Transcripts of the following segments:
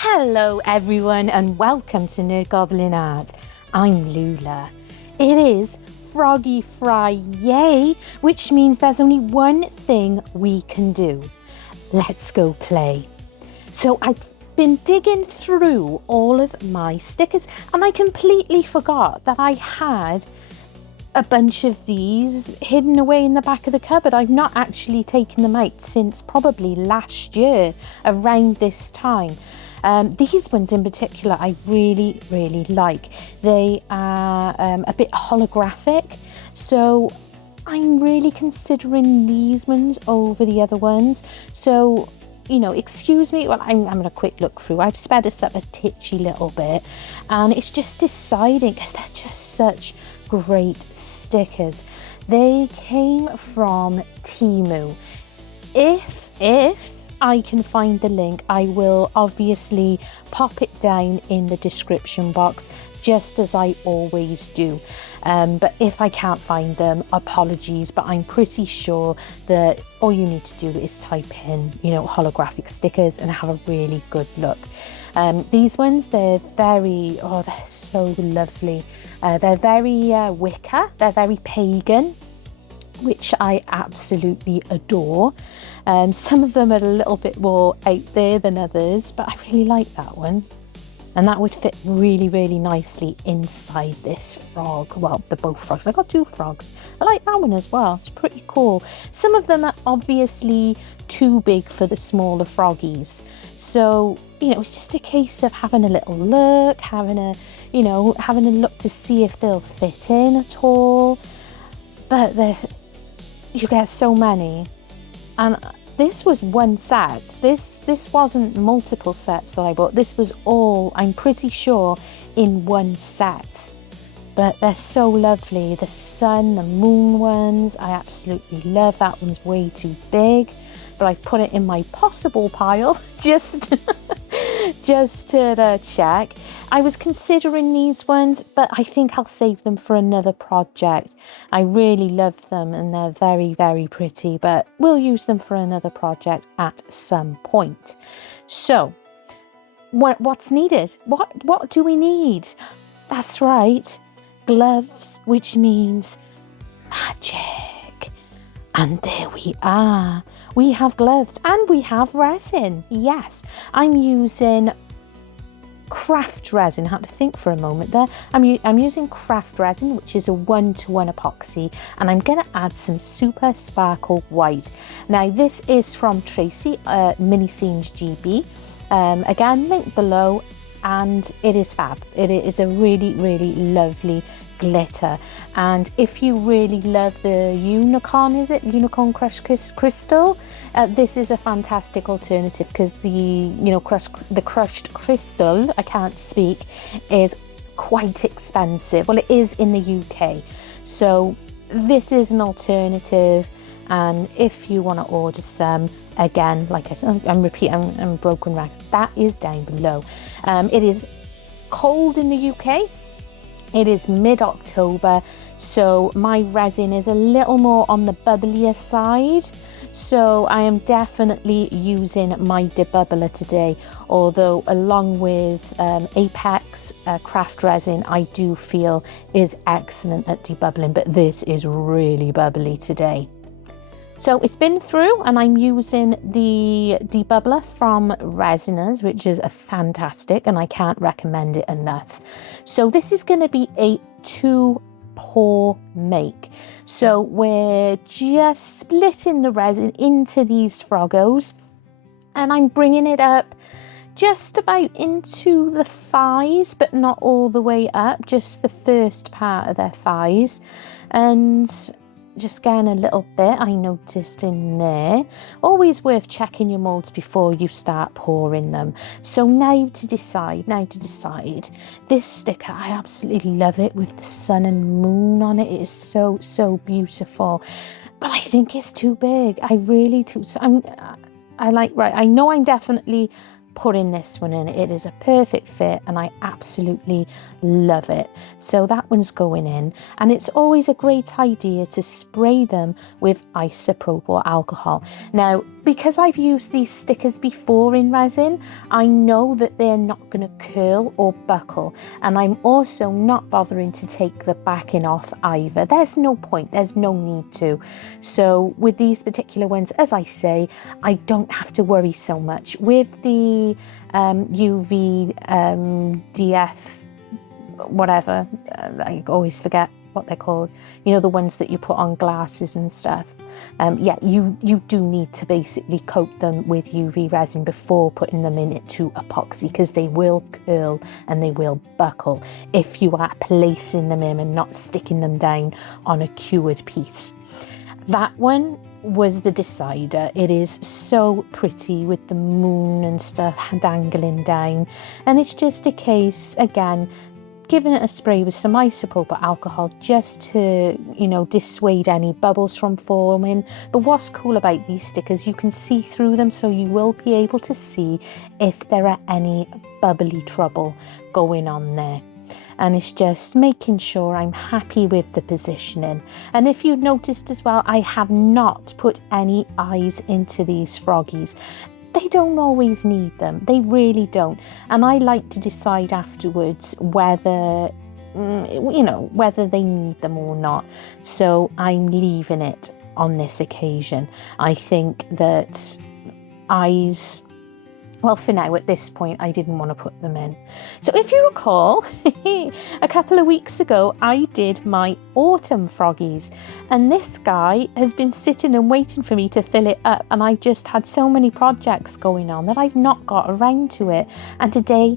Hello everyone and welcome to Nerd Goblin Art. I'm Lula. It is Froggy FriYAY, which means there's only one thing we can do. Let's go play. So I've been digging through all of my stickers and I completely forgot that I had a bunch of these hidden away in the back of the cupboard. I've not actually taken them out since probably last year around this time. These ones in particular I really like. They are a bit holographic, so I'm really considering these ones over the other ones. So, you know, excuse me, well, I'm having a quick look through. I've sped this up a titchy little bit and it's just deciding, because they're just such great stickers. They came from Temu. If I can find the link, I will obviously pop it down in the description box, just as I always do. But if I can't find them, apologies, but I'm pretty sure that all you need to do is type in, you know, holographic stickers and have a really good look. These ones, they're very, oh, they're so lovely. They're very wicker, they're very pagan, which I absolutely adore. Some of them are a little bit more out there than others, but I really like that one. And that would fit really nicely inside this frog. Well, they're both frogs. I got two frogs. I like that one as well. It's pretty cool. Some of them are obviously too big for the smaller froggies. So, you know, it's just a case of having a little look, having a look to see if they'll fit in at all. But you get so many. And this was one set. This wasn't multiple sets that I bought. This was all, I'm pretty sure, in one set. But they're so lovely. The sun, the moon ones, I absolutely love. That one's way too big, but I've put it in my possible pile just to check. I was considering these ones, but I think I'll save them for another project. I really love them and they're very pretty, but we'll use them for another project at some point. So what's needed? What do we need? That's right, gloves, which means magic. And there we are. We have gloves and we have resin. Yes, I'm using craft resin. I had to think for a moment there. I'm using craft resin, which is a 1-to-1 epoxy, and I'm going to add some super sparkle white. Now this is from Tracy, Mini Scenes GB. Again, link below, and it is fab. It is a really lovely glitter. And if you really love the unicorn crushed crystal, this is a fantastic alternative, because the crushed crystal, I can't speak, is quite expensive. Well, it is in the UK, so this is an alternative. And if you want to order some, again, like I said, I'm broken record, that is down below. It is cold in the UK. It is mid-October, so my resin is a little more on the bubblier side. So I am definitely using my debubbler today, although along with Apex craft resin, I do feel is excellent at debubbling, but this is really bubbly today. So it's been through and I'm using the debubbler from Resiners, which is a fantastic, and I can't recommend it enough. So this is going to be a 2-pour make. So we're just splitting the resin into these froggos and I'm bringing it up just about into the thighs, but not all the way up, just the first part of their thighs. And just getting a little bit, I noticed in there. Always worth checking your moulds before you start pouring them. So now to decide, this sticker, I absolutely love it with the sun and moon on it. It is so beautiful, but I think it's too big. I know I'm definitely putting this one in. It is a perfect fit and I absolutely love it. So that one's going in, and it's always a great idea to spray them with isopropyl alcohol. Now, because I've used these stickers before in resin, I know that they're not going to curl or buckle, and I'm also not bothering to take the backing off either. There's no point, there's no need to. So with these particular ones, as I say, I don't have to worry so much. With the UV DF whatever, I always forget what they're called, you know, the ones that you put on glasses and stuff. Yeah, you do need to basically coat them with UV resin before putting them into epoxy, because they will curl and they will buckle if you are placing them in and not sticking them down on a cured piece. That one was the decider. It is so pretty with the moon and stuff dangling down, and it's just a case, again, giving it a spray with some isopropyl alcohol just to, you know, dissuade any bubbles from forming. But what's cool about these stickers, you can see through them, so you will be able to see if there are any bubbly trouble going on there. And it's just making sure I'm happy with the positioning. And if you've noticed as well, I have not put any eyes into these froggies. They don't always need them, they really don't. And I like to decide afterwards whether, you know, whether they need them or not. So I'm leaving it on this occasion. I think that eyes, well, for now, at this point, I didn't want to put them in. So if you recall, a couple of weeks ago, I did my autumn froggies, and this guy has been sitting and waiting for me to fill it up, and I just had so many projects going on that I've not got around to it. And today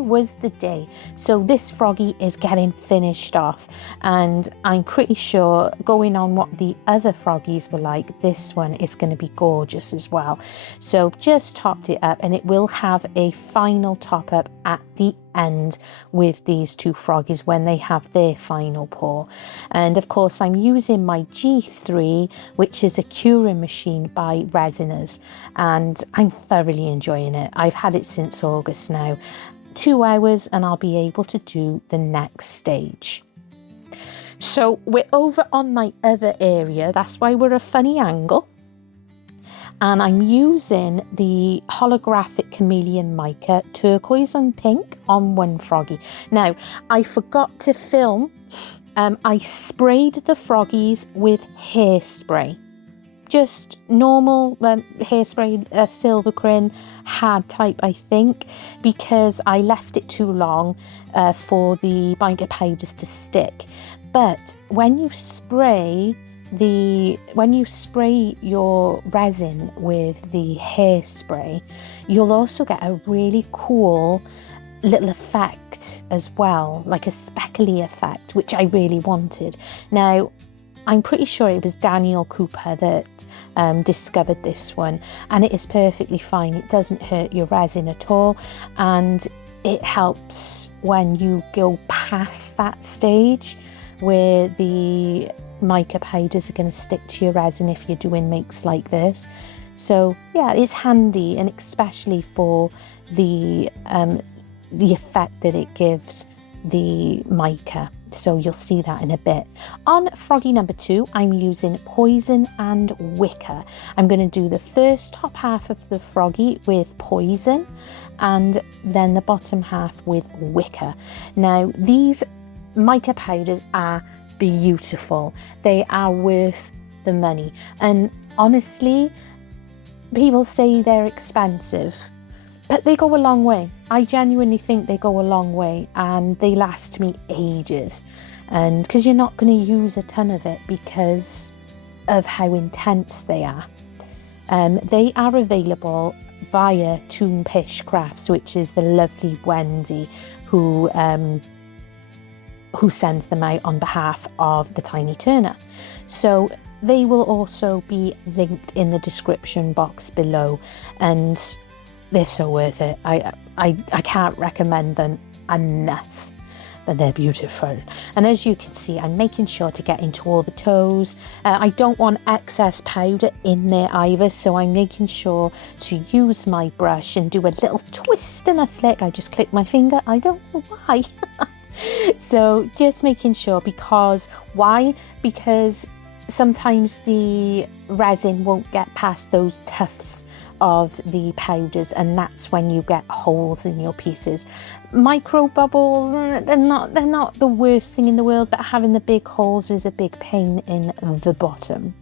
was the day. So this froggy is getting finished off, and I'm pretty sure, going on what the other froggies were like, this one is going to be gorgeous as well. So just topped it up, and it will have a final top up at the end with these two froggies when they have their final pour. And of course, I'm using my G3, which is a curing machine by Resiners, and I'm thoroughly enjoying it. I've had it since August now. 2 hours and I'll be able to do the next stage. So we're over on my other area, that's why we're a funny angle. And I'm using the holographic chameleon mica, turquoise and pink, on one froggy. Now, I forgot to film. I sprayed the froggies with hairspray. Just normal hairspray, silver crin, hard type, I think, because I left it too long for the mica powders to stick. But when you spray your resin with the hairspray, you'll also get a really cool little effect as well, like a speckly effect, which I really wanted. Now, I'm pretty sure it was Daniel Cooper that discovered this one, and it is perfectly fine. It doesn't hurt your resin at all, and it helps when you go past that stage where the mica powders are going to stick to your resin if you're doing makes like this. So yeah, it's handy, and especially for the effect that it gives the mica. So you'll see that in a bit. On froggy number 2, I'm using Poison and Wicker. I'm going to do the first top half of the froggy with Poison, and then the bottom half with Wicker. Now, these mica powders are beautiful. They are worth the money, and honestly, people say they're expensive, but they go a long way. I genuinely think they go a long way, and they last me ages. And because you're not going to use a ton of it because of how intense they are. They are available via Toon Pish Crafts, which is the lovely Wendy who sends them out on behalf of the Tiny Turner. So they will also be linked in the description box below, and they're so worth it. I can't recommend them enough. but they're beautiful. And as you can see, I'm making sure to get into all the toes. I don't want excess powder in there either, so I'm making sure to use my brush and do a little twist and a flick. I just click my finger, I don't know why. So just making sure, because why? Because sometimes the resin won't get past those tufts of the powders, and that's when you get holes in your pieces. Micro bubbles, they're not the worst thing in the world, but having the big holes is a big pain in the bottom.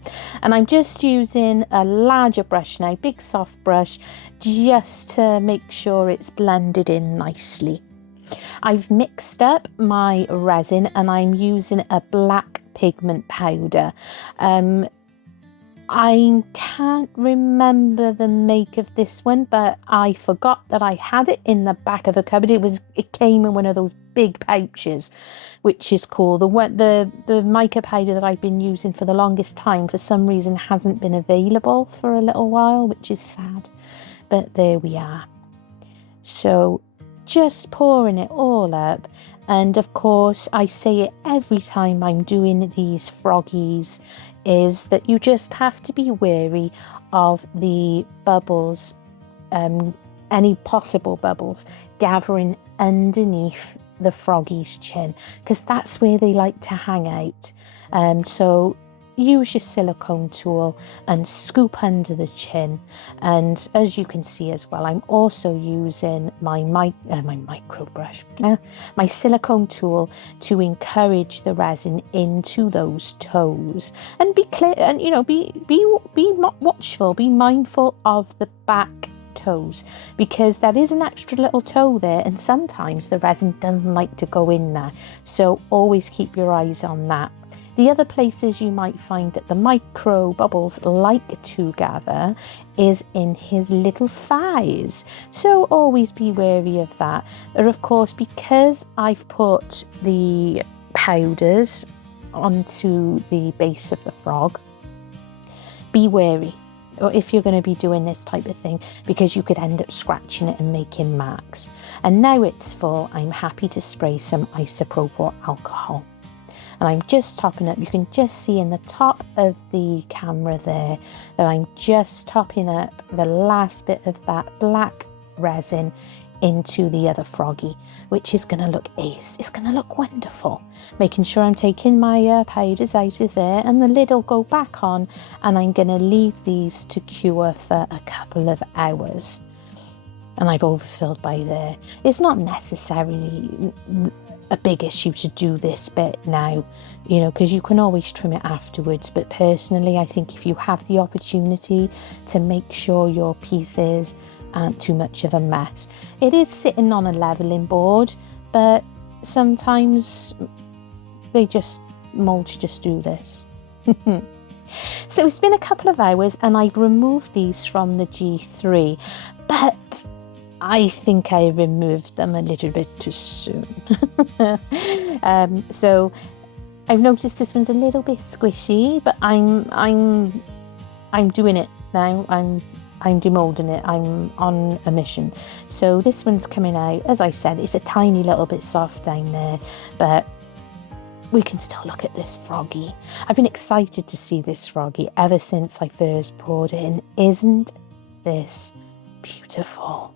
And I'm just using a larger brush now, big soft brush, just to make sure it's blended in nicely. I've mixed up my resin and I'm using a black pigment powder. I can't remember the make of this one, but I forgot that I had it in the back of a cupboard. It came in one of those big pouches, which is cool. The mica powder that I've been using for the longest time, for some reason, hasn't been available for a little while, which is sad. But there we are. So just pouring it all up. And of course, I say it every time I'm doing these froggies, is that you just have to be wary of the bubbles, any possible bubbles gathering underneath the froggy's chin, because that's where they like to hang out. So use your silicone tool and scoop under the chin. And as you can see as well, I'm also using my micro brush, my silicone tool, to encourage the resin into those toes. And be clear, and be watchful, be mindful of the back toes, because there is an extra little toe there, and sometimes the resin doesn't like to go in there. So always keep your eyes on that. The other places you might find that the micro bubbles like to gather is in his little thighs. So always be wary of that. Or of course, because I've put the powders onto the base of the frog, be wary, or if you're going to be doing this type of thing, because you could end up scratching it and making marks. And now it's full, I'm happy to spray some isopropyl alcohol. And I'm just topping up. You can just see in the top of the camera there that I'm just topping up the last bit of that black resin into the other froggy, which is going to look ace. It's going to look wonderful. Making sure I'm taking my powders out of there, and the lid will go back on, and I'm going to leave these to cure for a couple of hours. And I've overfilled by there. It's not necessarily a big issue to do this bit now, because you can always trim it afterwards. But personally, I think if you have the opportunity to make sure your pieces aren't too much of a mess. It is sitting on a leveling board, but sometimes molds just do this. So it's been a couple of hours and I've removed these from the G3, but I think I removed them a little bit too soon. So I've noticed this one's a little bit squishy, but I'm doing it now. I'm demolding it. I'm on a mission. So this one's coming out. As I said, it's a tiny little bit soft down there, but we can still look at this froggy. I've been excited to see this froggy ever since I first poured it in. Isn't this beautiful?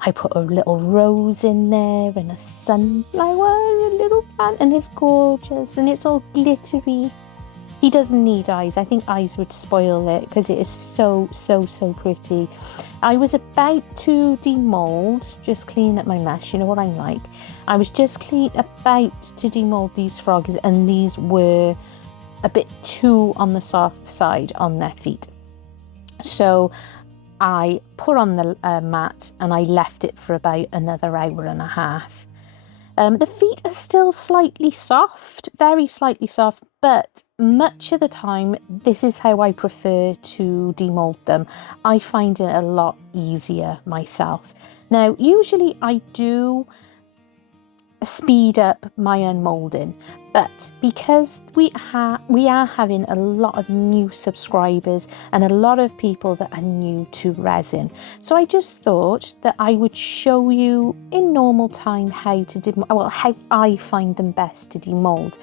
I put a little rose in there and a sunflower, a little plant, and it's gorgeous and it's all glittery. He doesn't need eyes. I think eyes would spoil it because it is so pretty. I was about to demold, just clean up my mess, you know what I'm like. I was just about to demold these frogs, and these were a bit too on the soft side on their feet. So I put on the mat and I left it for about another hour and a half. The feet are still slightly soft, very slightly soft, but much of the time this is how I prefer to demold them. I find it a lot easier myself. Now, usually I do speed up my unmolding, But because we are having a lot of new subscribers and a lot of people that are new to resin, so I just thought that I would show you in normal time how to how I find them best to demold.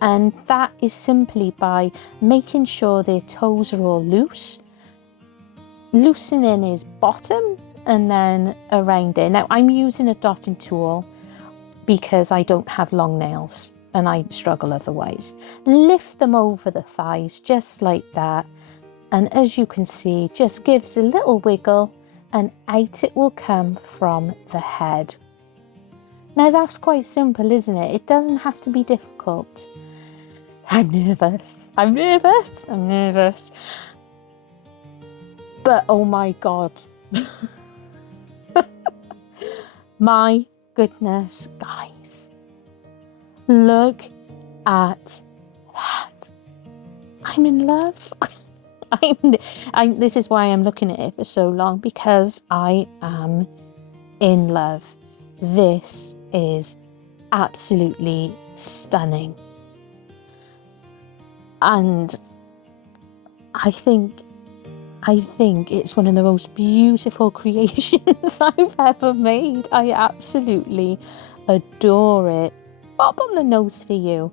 And that is simply by making sure their toes are all loose, loosening his bottom and then around there. Now I'm using a dotting tool because I don't have long nails and I struggle otherwise. Lift them over the thighs just like that, and as you can see, just gives a little wiggle and out it will come from the head. Now that's quite simple, isn't it? It doesn't have to be difficult. I'm nervous. But oh my God. My goodness, guys. Look at that. I'm in love. This is why I'm looking at it for so long, because I am in love. This is absolutely stunning. And I think it's one of the most beautiful creations I've ever made. I absolutely adore it. Pop on the nose for you.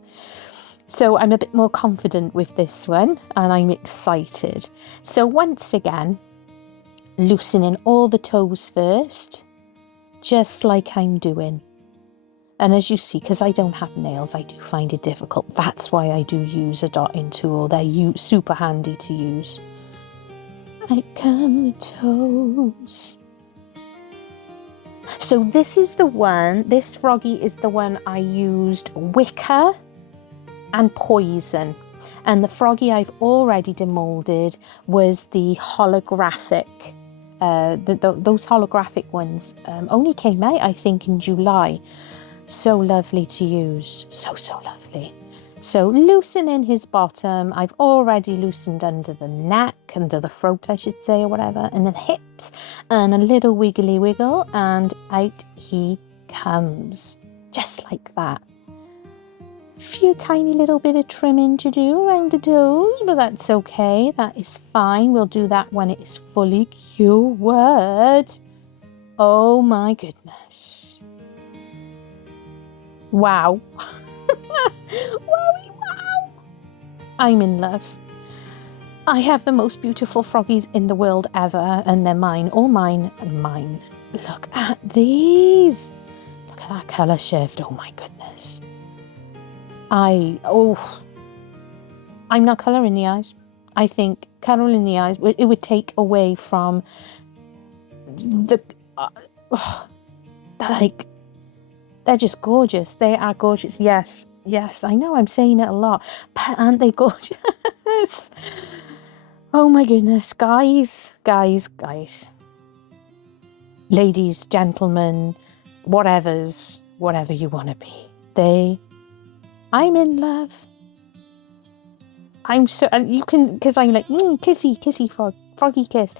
So I'm a bit more confident with this one and I'm excited. So once again, loosening all the toes first, just like I'm doing. And as you see, because I don't have nails, I do find it difficult. That's why I do use a dotting tool. They're super handy to use. Out come the toes. So this is the one, this Froggy is the one I used Wicker and Poison. And the Froggy I've already demolded was the holographic. Those holographic ones only came out, I think, in July. So lovely to use, so lovely. So loosening his bottom, I've already loosened under the neck, under the throat I should say, or whatever, and the hips, and a little wiggly wiggle, and out he comes, just like that. A few tiny little bit of trimming to do around the toes, but that's okay, that is fine. We'll do that when it is fully cured. Oh my goodness. Wow. Wowie wow. I'm in love. I have the most beautiful froggies in the world ever, and they're mine, all mine and mine. Look at these. Look at that colour shift. Oh my goodness. I'm not colouring the eyes. I think colouring the eyes, it would take away from the, like, they're just gorgeous. They are gorgeous. Yes, I know I'm saying it a lot, but aren't they gorgeous? Oh my goodness, guys. Ladies, gentlemen, whatever you want to be. I'm in love. I'm so, and you can, because I'm like, kissy frog, froggy kiss.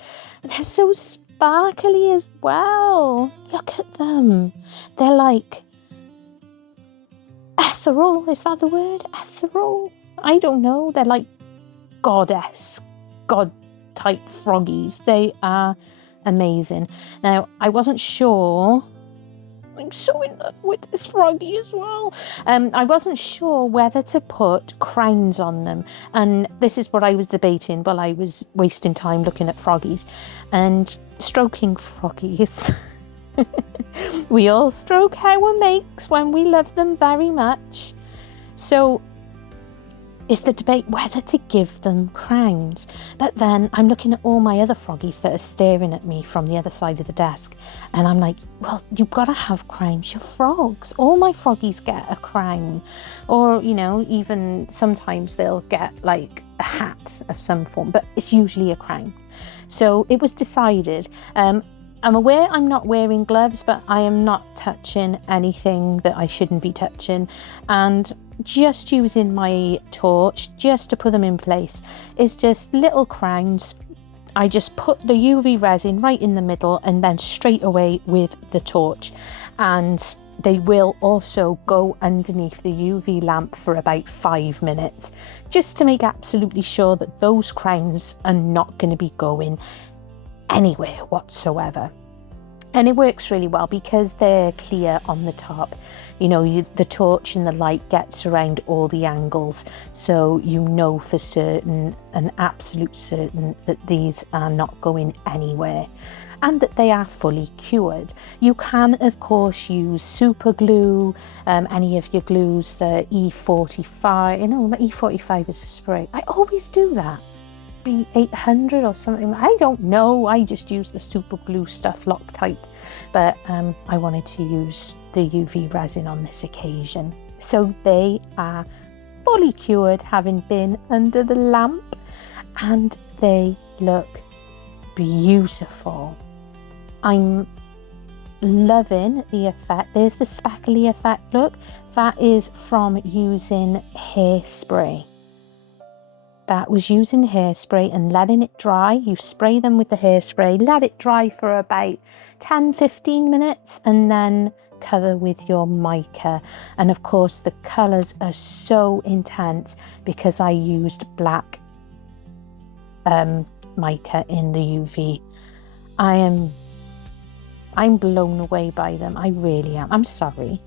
They're so sparkly as well. Look at them. They're like ethereal, is that the word? Ethereal? I don't know. They're like god type froggies. They are amazing. Now, I wasn't sure. I'm so in love with this froggy as well. I wasn't sure whether to put crowns on them. And this is what I was debating while I was wasting time looking at froggies and stroking froggies. We all stroke our makes when we love them very much. So is the debate whether to give them crowns. But then I'm looking at all my other froggies that are staring at me from the other side of the desk, and I'm like, well, you've got to have crowns. You're frogs. All my froggies get a crown, or, you know, even sometimes they'll get like a hat of some form, but it's usually a crown. So it was decided. I'm aware I'm not wearing gloves, but I am not touching anything that I shouldn't be touching, and just using my torch just to put them in place is just little crowns. I just put the UV resin right in the middle and then straight away with the torch, and they will also go underneath the UV lamp for about 5 minutes, just to make absolutely sure that those crowns are not going to be going anywhere whatsoever. And it works really well because they're clear on the top. You know, the torch and the light gets around all the angles, so you know for certain, an absolute certain, that these are not going anywhere and that they are fully cured. You can of course use super glue, any of your glues, the E45, you know, the E45 is a spray. I always do that. 800 or something, I don't know, I just use the super glue stuff Loctite, but I wanted to use the UV resin on this occasion. So they are fully cured, having been under the lamp, and they look beautiful. I'm loving the effect. There's the speckly effect, look, that is from using hairspray. That was using hairspray and letting it dry. You spray them with the hairspray, let it dry for about 10-15 minutes, and then cover with your mica. And of course the colours are so intense because I used black mica in the UV. I'm blown away by them. I really am. I'm sorry.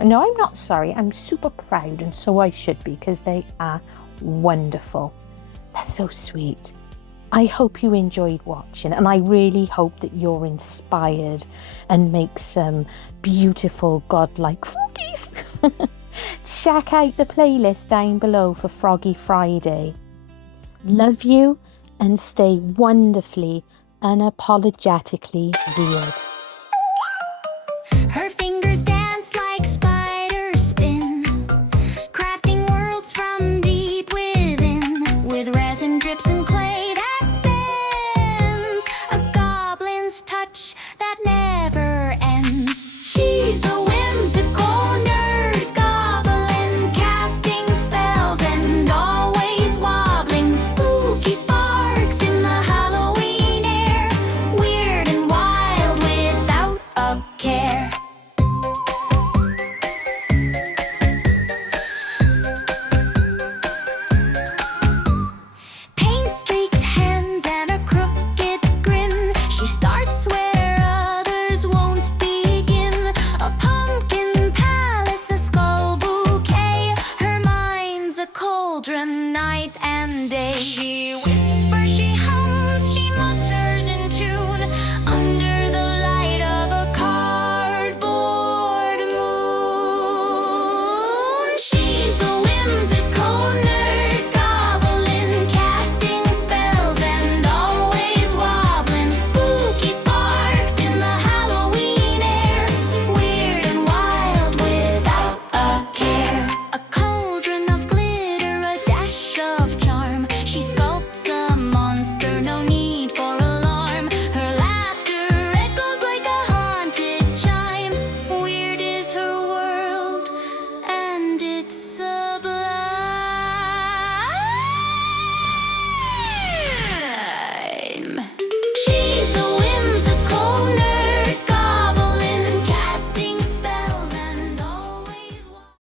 No, I'm not sorry. I'm super proud, and so I should be, because they are wonderful. They're so sweet. I hope you enjoyed watching, and I really hope that you're inspired and make some beautiful godlike froggies. Check out the playlist down below for Froggy Friday. Love you, and stay wonderfully, unapologetically weird.